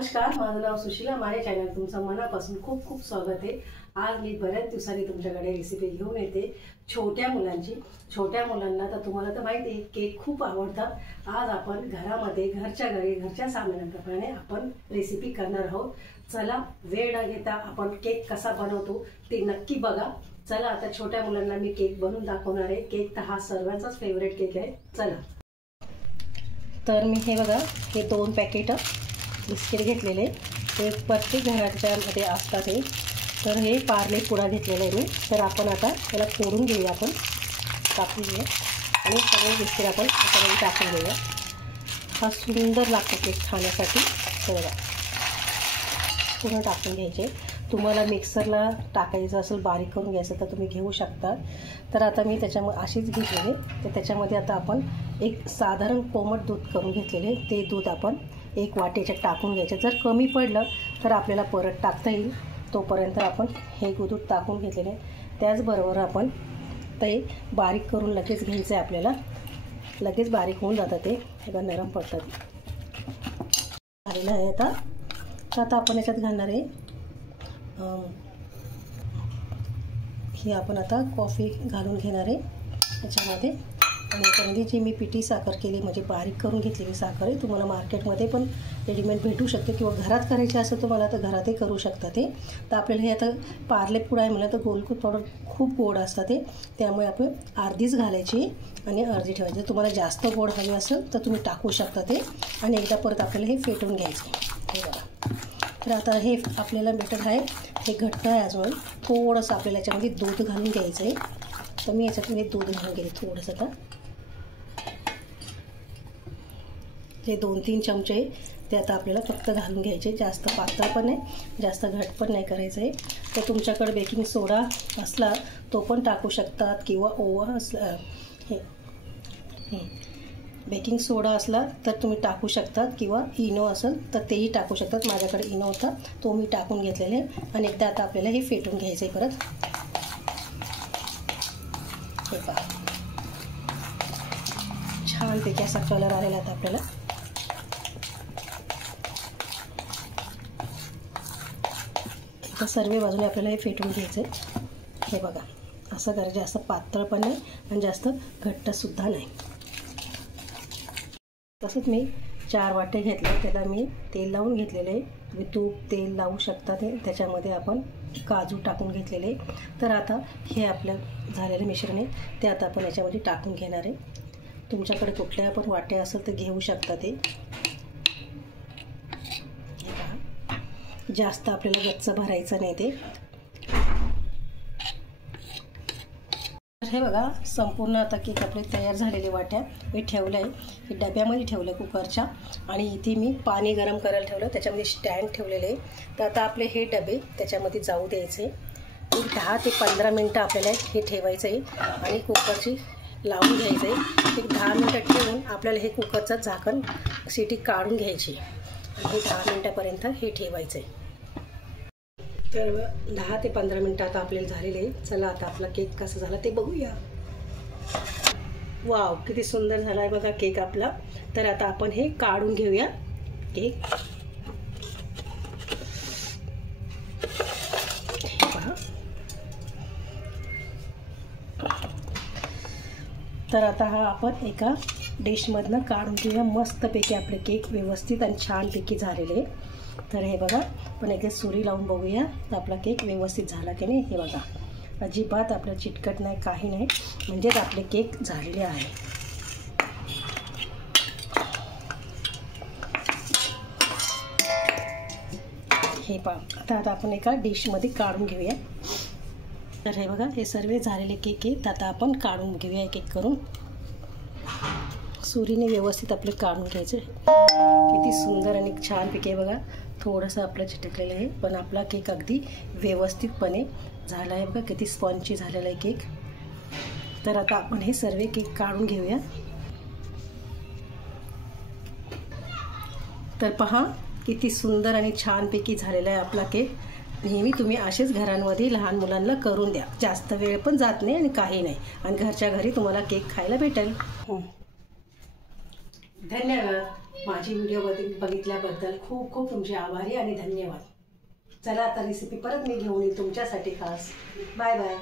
नमस्कार, माझं नाव सुशीला. माझ्या चॅनल तुमचं मनापासून खूप खूप स्वागत आहे. आज मी बऱ्याच दिवसांनी तुमच्याकडे रेसिपी घेऊन येते छोट्या मुलांची. छोट्या मुलांना तर तुम्हाला तर माहिती आहे केक खूप आवडतात. आज आपण घरामध्ये घरच्या घरी घरच्या सामानाप्रमाणे आपण रेसिपी करणार आहोत. चला वेळ न घेता आपण केक कसा बनवतो ते नक्की बघा. चला आता छोट्या मुलांना मी केक बनवून दाखवणार आहे. केक तर हा सर्वांचाच फेवरेट केक आहे. चला तर मी हे बघा, हे 2 पॅकेट बिस्किट घेतलेले, ते प्रत्येक घराच्यामध्ये असतात. हे तर हे पार्ले पुडा घेतलेला आहे मी. तर आपण आता त्याला फोडून घेऊया, आपण टाकून घेऊया आणि सगळे बिस्किट आपण त्याच्यामध्ये टाकून घेऊया. हा सुंदर लागतो केक खाण्यासाठी. तर पूर्ण टाकून घ्यायचे. तुम्हाला मिक्सरला टाकायचं असेल, बारीक करून घ्यायचं तर तुम्ही घेऊ शकता. तर आता मी त्याच्यामध्ये अशीच घेतलेले. तर त्याच्यामध्ये आता आपण एक साधारण कोमट दूध करून घेतलेले, ते दूध आपण 1 वाटीचे टाकून घ्यायचे. जर कमी पडलं तर आपल्याला परत टाकता येईल. तोपर्यंत आपण हे दूध टाकून घेतलेले. त्याचबरोबर आपण ते बारीक करून लगेच घ्यायचं आहे. आपल्याला लगेच बारीक होऊन जातं ते, एकदम नरम पडतात. झालेलं आहे आता. तर आता आपण याच्यात घालणार आहे ही आपण आता कॉफी घालून घेणार आहे याच्यामध्ये. आणि याच्यामध्ये जी मी पिठी साखर केली, म्हणजे बारीक करून घेतलेली साखर आहे. तुम्हाला मार्केटमध्ये पण रेडीमेड भेटू शकते किंवा घरात करायचे असेल तुम्हाला तर घरातही करू शकता ते. तर आपल्याला हे आता पार्ले पुडा आहे म्हणलं तर गोलकूट पावडर खूप गोड असतं ते, त्यामुळे आपण अर्धीच घालायची आणि अर्धी ठेवायची. तुम्हाला जास्त गोड हवी असेल तर तुम्ही टाकू शकता ते. आणि एकदा परत आपल्याला हे फेटून घ्यायचं. हे बघा, तर आता हे आपल्याला बेटर आहे, हे घट्ट आहे अजून. थोडंसं आपल्याला याच्यामध्ये दूध घालून घ्यायचं आहे. तर मी याच्यामध्ये दूध घालून घेते थोडंसं. आता जे 2-3 चमचे ते आता आपल्याला फक्त घालून घ्यायचे. जास्त पातळ पण नाही, जास्त घट्ट पण नाही करायचं आहे. तर तुमच्याकडे बेकिंग सोडा असला तो पण टाकू शकतात, किंवा ओवा असला, हे बेकिंग सोडा असला तर तुम्ही टाकू शकतात, किंवा इनो असेल तर तेही टाकू शकतात. माझ्याकडे इनो होता तो मी टाकून घेतलेले. आणि एकदा आता आपल्याला हे फेटून घ्यायचं आहे परत. हे पहा, छानपैकी असा कलर आलेला आता आपल्याला. आता सर्व बाजूने आपल्याला हे फेटून घ्यायचं आहे. हे बघा, असं करा. जास्त पातळ पण नाही आणि जास्त घट्टसुद्धा नाही. तसंच मी 4 वाटे घेतले, त्याला मी तेल लावून घेतलेले. तुम्ही तूप तेल लावू शकता. ते त्याच्यामध्ये आपण काजू टाकून घेतलेले. तर आता हे आपलं झालेलं मिश्रण आहे ते आता आपण याच्यामध्ये टाकून घेणार आहे. तुमच्याकडे कुठल्या पण वाटे असेल तर घेऊ शकता ते. हे पहा, जास्त आपल्याला गच्च भरायचं नाही ते. हे बघा, संपूर्ण आता केक आपले तयार झालेले वाट्या मी ठेवलं आहे. हे डब्यामध्ये ठेवलं कुकरच्या. आणि इथे मी पाणी गरम करायला ठेवलं, त्याच्यामध्ये स्टँड ठेवलेले आहे. तर आता आपले हे डबे त्याच्यामध्ये जाऊ द्यायचे. 10 ते 15 मिनटं आपल्याला हे ठेवायचं आहे. आणि कुकरची लावून घ्यायचं आहे. 10 मिनटं ठेवून आपल्याला हे कुकरचं झाकण शिटी काढून घ्यायची. आणि हे 10 मिनटापर्यंत हे ठेवायचं आहे. तर 10 ते 15 मिनटं आता आपल्याला झालेले आहे. चला आता आपला केक कसा झाला ते बघूया. वाव, किती सुंदर झाला आहे बघा केक आपला. तर आता आपण हे काढून घेऊया केक. पहा, तर आता हा आपण एका डिशमधनं काढून घेऊया. मस्तपैकी आपले केक व्यवस्थित आणि छानपैकी झालेले. तर हे बघा, पण एकदा सुरी लावून बघूया आपला केक व्यवस्थित झाला की नाही. हे बघा, अजिबात आपलं चिटकट नाही, काही नाही, म्हणजेच आपले केक झालेले आहे. हे पहा, आता आपण एका डिशमध्ये काढून घेऊया. तर हे बघा, हे सर्व झालेले केक आहेत. आता आपण काढून घेऊया एक एक करून. सुरीने व्यवस्थित आपले काढून घ्यायचे. किती सुंदर आणि छानपैकी बघा. थोडंसं आपलं चिटकलेलं आहे, पण आपला केक अगदी व्यवस्थितपणे झाला आहे बघा. किती स्पंजी झालेला आहे केक. तर आता आपण हे सर्व केक काढून घेऊया. तर पहा, किती सुंदर आणि छानपैकी झालेला आहे आपला केक. नेहमी तुम्ही असेच घरांमध्ये लहान मुलांना करून द्या. जास्त वेळ पण जात नाही आणि काही नाही, आणि घरच्या घरी तुम्हाला केक खायला भेटेल. धन्यवाद. माझी व्हिडिओ बघितल्याबद्दल खूप खूप तुमचे आभारी आणि धन्यवाद. चला आता रेसिपी परत मी घेऊन येईल तुमच्यासाठी खास. Bye bye.